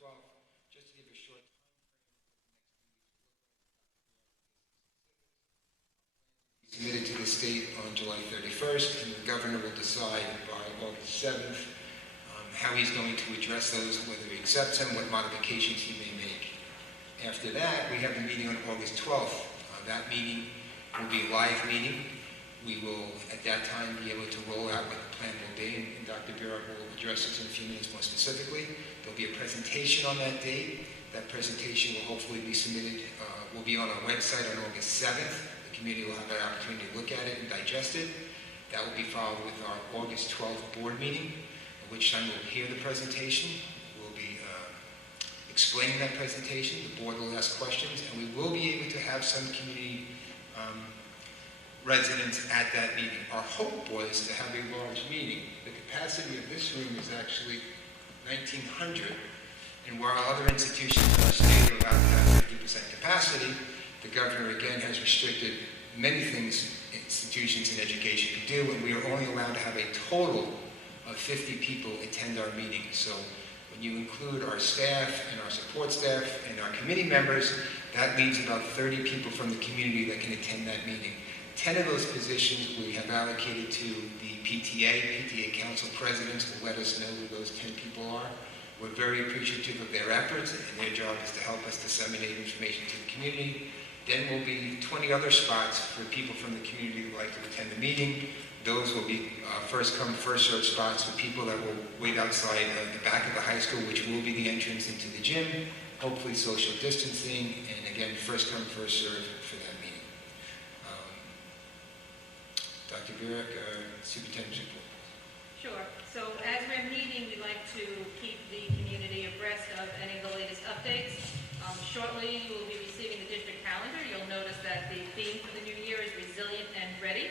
12th. Just to give you a short time frame, submitted to the state on July 31st, and the governor will decide by August 7th how he's going to address those, whether he accepts them, what modifications he may make. After that, we have the meeting on August 12th. That meeting will be a live meeting. We will, at that time, be able to roll out what the plan will be, and Dr. Burek will address this in a few minutes more specifically. There'll be a presentation on that date. That presentation will hopefully be submitted, will be on our website on August 7th. The community will have that opportunity to look at it and digest it. That will be followed with our August 12th board meeting, at which time we'll hear the presentation. We'll be explaining that presentation. The board will ask questions, and we will be able to have some community residents at that meeting. Our hope was to have a large meeting. The capacity of this room is actually 1,900, and while other institutions in our state are allowed to have 50% capacity, the governor again has restricted many things institutions in education can do, and we are only allowed to have a total of 50 people attend our meeting. So when you include our staff and our support staff and our committee members, that leaves about 30 people from the community that can attend that meeting. 10 of those positions we have allocated to the PTA. PTA council presidents will let us know who those 10 people are. We're very appreciative of their efforts, and their job is to help us disseminate information to the community. Then will be 20 other spots for people from the community who would like to attend the meeting. Those will be first come, first served spots for people that will wait outside the back of the high school, which will be the entrance into the gym. Hopefully social distancing, and again, first come, first served for that meeting. Dr. Burek, Superintendent's report. Sure. So as we're meeting, we'd like to keep the community abreast of any of the latest updates. Shortly, you will be receiving the district calendar. You'll notice that the theme for the new year is resilient and ready.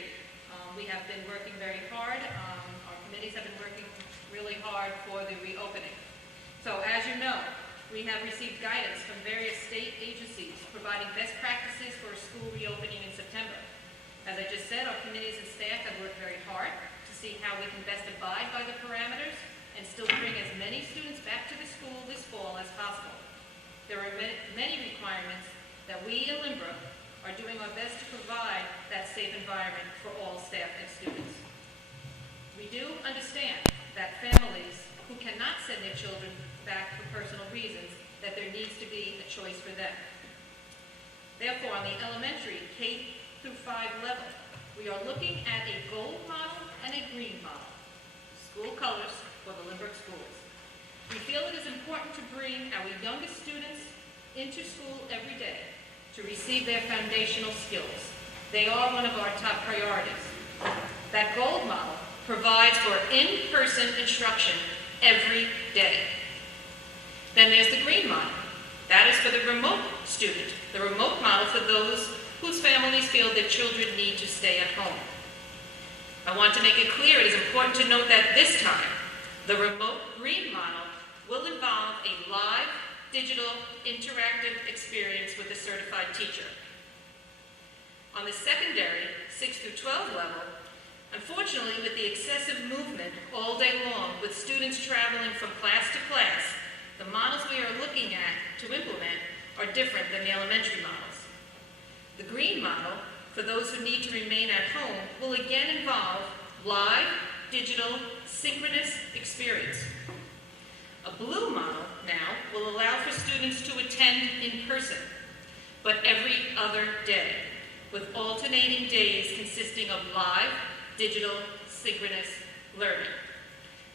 We have been working very hard. Our committees have been working really hard for the reopening. So as you know, we have received guidance from various state agencies providing best practices for a school reopening in September. As I just said, our committees and staff have worked very hard to see how we can best abide by the parameters and still bring as many students back to the school this fall as possible. There are many requirements that we in Lynbrook are doing our best to provide that safe environment for all staff and students. We do understand that families who cannot send their children back for personal reasons, that there needs to be a choice for them. Therefore, on the elementary K through 5 level, we are looking at a gold model and a green model, school colors for the Lynbrook schools. We feel it is important to bring our youngest students into school every day to receive their foundational skills. They are one of our top priorities. That gold model provides for in-person instruction every day. Then there's the green model. That is for the remote student, the remote model for those whose families feel their children need to stay at home. I want to make it clear it is important to note that this time, the remote green model will involve a live, digital, interactive experience with a certified teacher. On the secondary 6 through 12 level, unfortunately, with the excessive movement all day long, with students traveling from class to class, the models we are looking at to implement are different than the elementary models. The green model, for those who need to remain at home, will again involve live, digital, synchronous experience. A blue model now will allow for students to attend in person, but every other day, with alternating days consisting of live, digital, synchronous learning.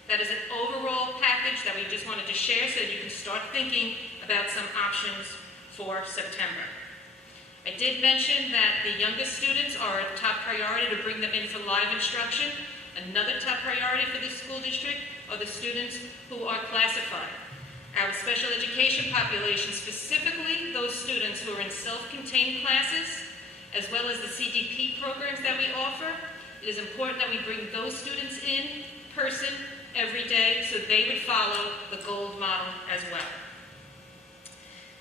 That is an overall package that we just wanted to share so that you can start thinking about some options for September. I did mention that the youngest students are a top priority to bring them in for live instruction. Another top priority for this school district are the students who are classified. Our special education population, specifically those students who are in self-contained classes, as well as the CDP programs that we offer, it is important that we bring those students in person every day so they would follow the gold model as well.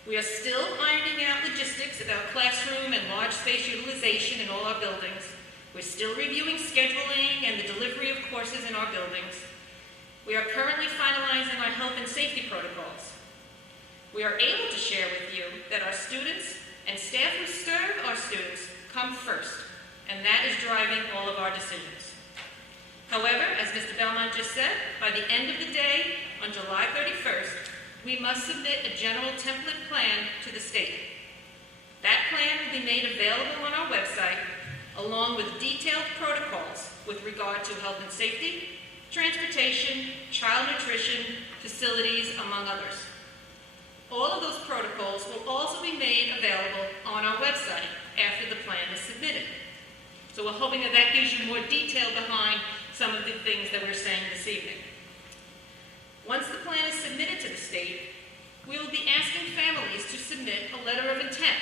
We are still ironing out logistics about classroom and large space utilization in all our buildings. We're still reviewing scheduling and the delivery of courses in our buildings. We are currently finalizing our health and safety protocols. we are able to share with you that our students and staff who serve our students come first, and that is driving all of our decisions. However, as Mr. Belmont just said, by the end of the day, on July 31st, we must submit a general template plan to the state. That plan will be made available on our website, along with detailed protocols with regard to health and safety, transportation, child nutrition, facilities, among others. All of those protocols will also be made available on our website after the plan is submitted. So we're hoping that that gives you more detail behind some of the things that we're saying this evening. Once the plan is submitted to the state, we will be asking families to submit a letter of intent.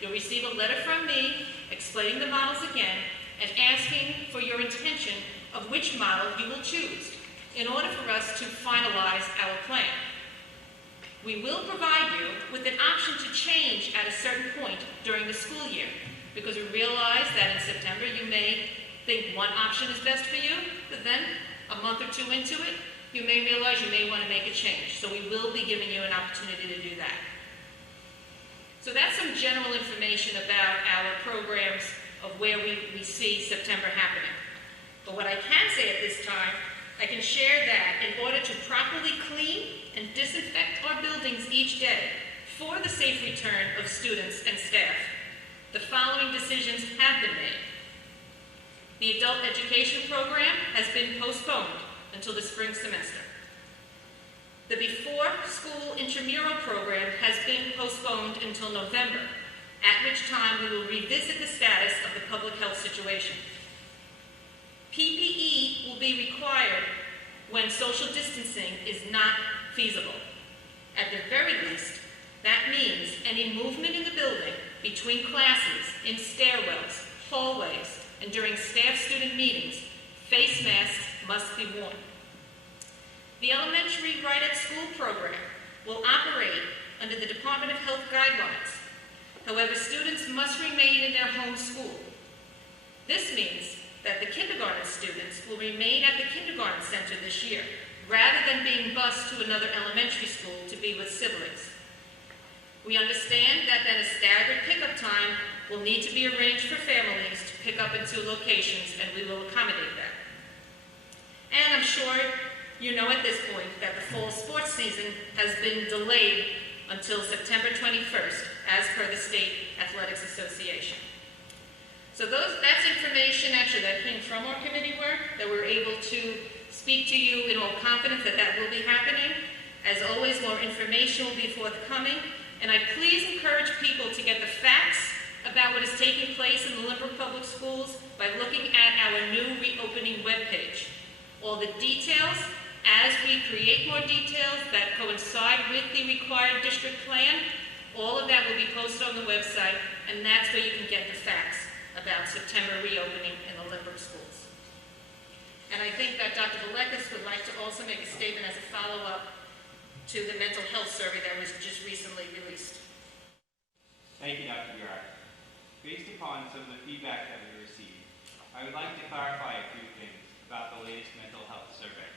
You'll receive a letter from me explaining the models again and asking for your intention of which model you will choose in order for us to finalize our plan. We will provide you with an option to change at a certain point during the school year, because we realize that in September you may think one option is best for you, but then a month or two into it, you may realize you may want to make a change. So we will be giving you an opportunity to do that. So that's some general information about our programs of where we see September happening. But what I can say at this time, I can share that in order to properly clean and disinfect our buildings each day for the safe return of students and staff, the following decisions have been made. The adult education program has been postponed until the spring semester. The before-school intramural program has been postponed until November, at which time we will revisit the status of the public health situation. PPE will be required when social distancing is not feasible. At the very least, that means any movement in the building between classes, in stairwells, hallways, and during staff-student meetings, face masks must be worn. The elementary Right at School program will operate under the Department of Health guidelines. However, students must remain in their home school. This means that the kindergarten students will remain at the kindergarten center this year, rather than being bused to another elementary school to be with siblings. We understand that then a staggered pickup time will need to be arranged for families to pick up in two locations, and we will accommodate that. And I'm sure you know at this point that the fall sports season has been delayed until September 21st, as per the State Athletics Association. So that's information actually that came from our committee work, that we're able to speak to you in all confidence that that will be happening. As always, more information will be forthcoming, and I please encourage people to get the facts about what is taking place in the Lynbrook Public Schools by looking at our new reopening webpage. All the details, as we create more details that coincide with the required district plan, all of that will be posted on the website, and that's where you can get the facts about September reopening in the Lynbrook schools. And I think that Dr. Vallekis would like to also make a statement as a follow-up to the mental health survey that was just recently released. Thank you, Dr. Garrett. Based upon some of the feedback that we received, I would like to clarify a few things about the latest mental health survey.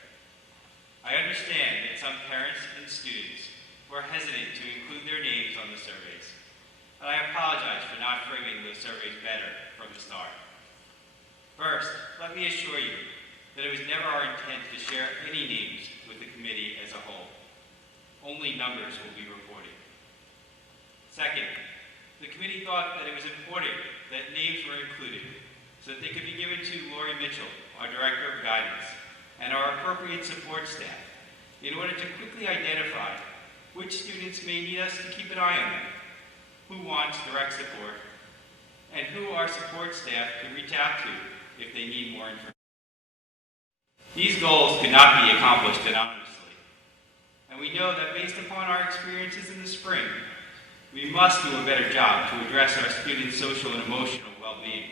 I understand that some parents and students were hesitant to include their names on the surveys, and I apologize for not framing those surveys better from the start. First, let me assure you that it was never our intent to share any names with the committee as a whole. Only numbers will be reported. Second, the committee thought that it was important that names were included so that they could be given to Lori Mitchell, our Director of Guidance, and our appropriate support staff in order to quickly identify which students may need us to keep an eye on them, who wants direct support, and who our support staff can reach out to if they need more information. These goals could not be accomplished anonymously, and we know that based upon our experiences in the spring, we must do a better job to address our students' social and emotional well-being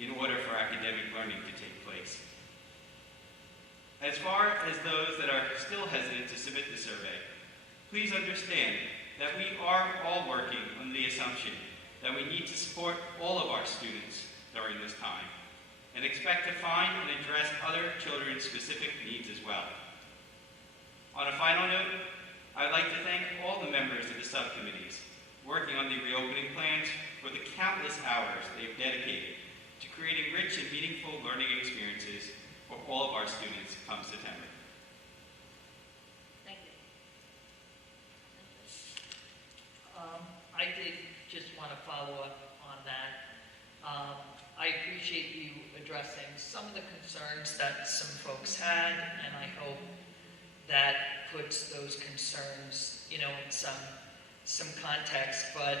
in order for academic learning to take place. As far as those that are still hesitant to submit the survey, please understand that we are all working on the assumption that we need to support all of our students during this time and expect to find and address other children's specific needs as well. On a final note, I'd like to thank all the members of the subcommittees working on the reopening plans for the countless hours they've dedicated to creating rich and meaningful learning experiences for all of our students come September. Thank you. I did just want to follow up on that. I appreciate you addressing some of the concerns that some folks had, and I hope that puts those concerns, in some context. But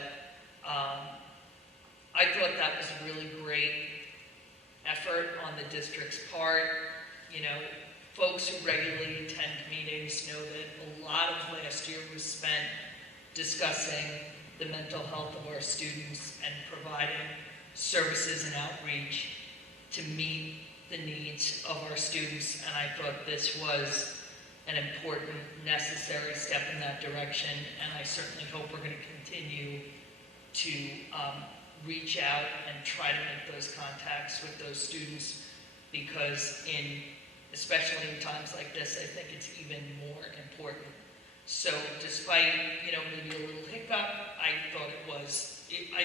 I thought that was a really great effort on the district's part. Folks who regularly attend meetings know that a lot of last year was spent discussing the mental health of our students and providing services and outreach to meet the needs of our students. And I thought this was an important, necessary step in that direction. And I certainly hope we're going to continue to reach out and try to make those contacts with those students, because especially in times like this, I think it's even more important. So despite, maybe a little hiccup, I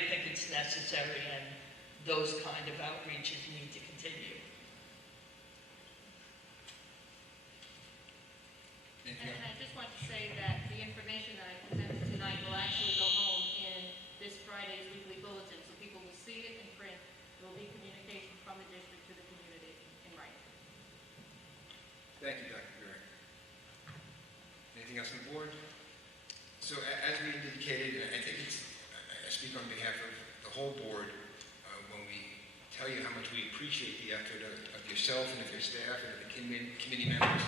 think it's necessary, and those kind of outreaches need to continue. And I just want to say that the information that I presented tonight will actually go home in this Friday's weekly bulletin, so people will see it in print. There will be communication from the district to the community in writing. Thank you, Dr. Gurek. Anything else on the board? So as we indicated, and I think I speak on behalf of the whole board, when we tell you how much we appreciate the effort of yourself and of your staff and of the committee members.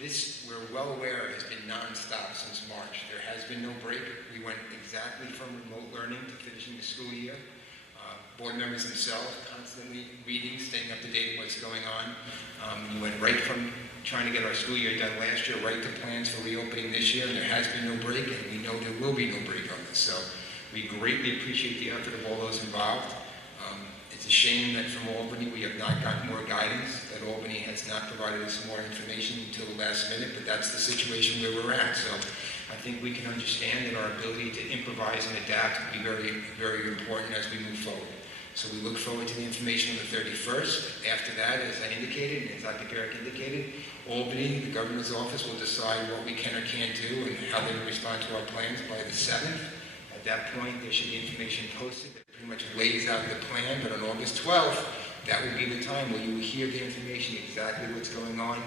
This, we're well aware, has been nonstop since March. There has been no break. We went exactly from remote learning to finishing the school year. Board members themselves constantly reading, staying up to date with what's going on. We went right from trying to get our school year done last year, right to plans for reopening this year, and there has been no break, and we know there will be no break on this. So we greatly appreciate the effort of all those involved. It's a shame that from Albany we have not gotten more guidance, that Albany has not provided us more information until the last minute, but that's the situation where we're at. So I think we can understand that our ability to improvise and adapt will be very, very important as we move forward. So we look forward to the information on the 31st. After that, as I indicated, and as Dr. Garrick indicated, Albany, the governor's office, will decide what we can or can't do and how they will respond to our plans by the 7th. At that point, there should be information posted that pretty much lays out the plan, but on August 12th, that will be the time where you will hear the information, exactly what's going on.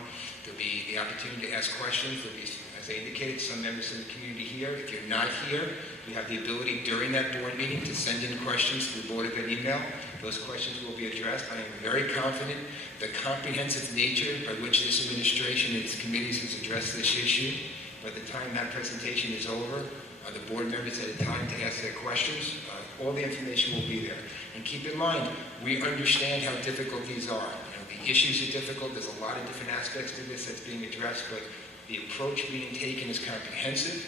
There'll be the opportunity to ask questions. There'll be, as I indicated, some members of the community here. If you're not here, you have the ability during that board meeting to send in questions to the board of an email. Those questions will be addressed. I am very confident the comprehensive nature by which this administration and its committees has addressed this issue. By the time that presentation is over, the board members had time to ask their questions. All the information will be there. And keep in mind, we understand how difficult these are. The issues are difficult. There's a lot of different aspects to this that's being addressed, but the approach being taken is comprehensive.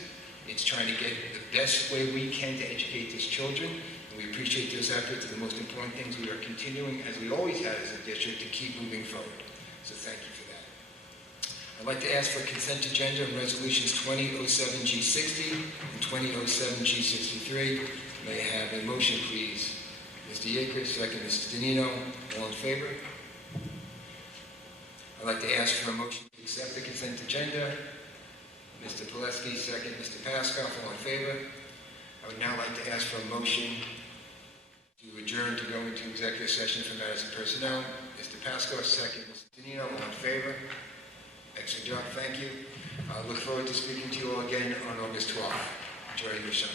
It's trying to get the best way we can to educate these children. And we appreciate those efforts. The most important things, we are continuing, as we always have as a district, to keep moving forward. So thank you for that. I'd like to ask for consent agenda on resolutions 2007G60 and 2007G63. May I have a motion, please? Mr. Yeager, second. Mrs. Danino, all in favor? I'd like to ask for a motion to accept the consent agenda. Mr. Pileski, second. Mr. Pascoff, all in favor? I would now like to ask for a motion to adjourn to go into executive session for matters of personnel. Mr. Pascoff, second. Mr. Danino, all in favor? Excellent job, thank you. I look forward to speaking to you all again on August 12th. Enjoy your summer.